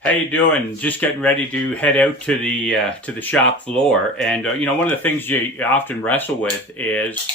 How you doing? Just getting ready to head out to the shop floor, and one of the things you often wrestle with is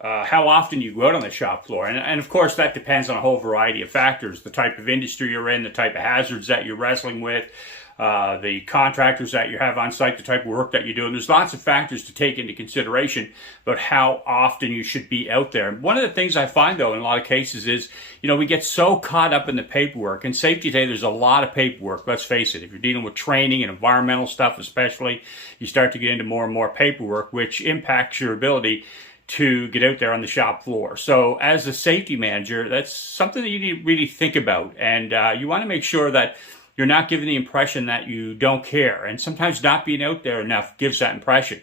how often you go out on the shop floor, and of course that depends on a whole variety of factors: the type of industry you're in, the type of hazards that you're wrestling with, the contractors that you have on site, the type of work that you do, and there's lots of factors to take into consideration about how often you should be out there. And one of the things I find, though, in a lot of cases is, we get so caught up in the paperwork. And safety today, there's a lot of paperwork, let's face it. If you're dealing with training and environmental stuff especially, you start to get into more and more paperwork, which impacts your ability to get out there on the shop floor. So as a safety manager, that's something that you need to really think about. And you want to make sure that you're not giving the impression that you don't care. And sometimes not being out there enough gives that impression.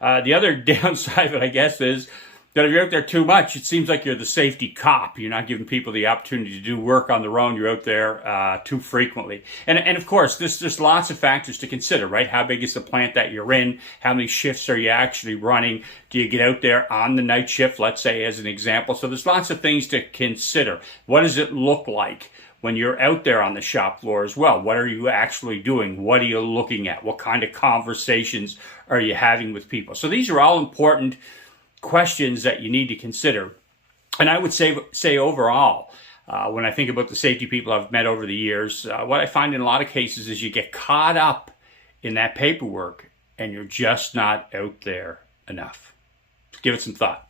The other downside of it, I guess, is that if you're out there too much, it seems like you're the safety cop. You're not giving people the opportunity to do work on their own. You're out there too frequently. And of course, there's lots of factors to consider, right? How big is the plant that you're in? How many shifts are you actually running? Do you get out there on the night shift, let's say, as an example? So there's lots of things to consider. What does it look like when you're out there on the shop floor as well? What are you actually doing? What are you looking at? What kind of conversations are you having with people? So these are all important questions that you need to consider. And I would say overall, when I think about the safety people I've met over the years, what I find in a lot of cases is you get caught up in that paperwork and you're just not out there enough. Give it some thought.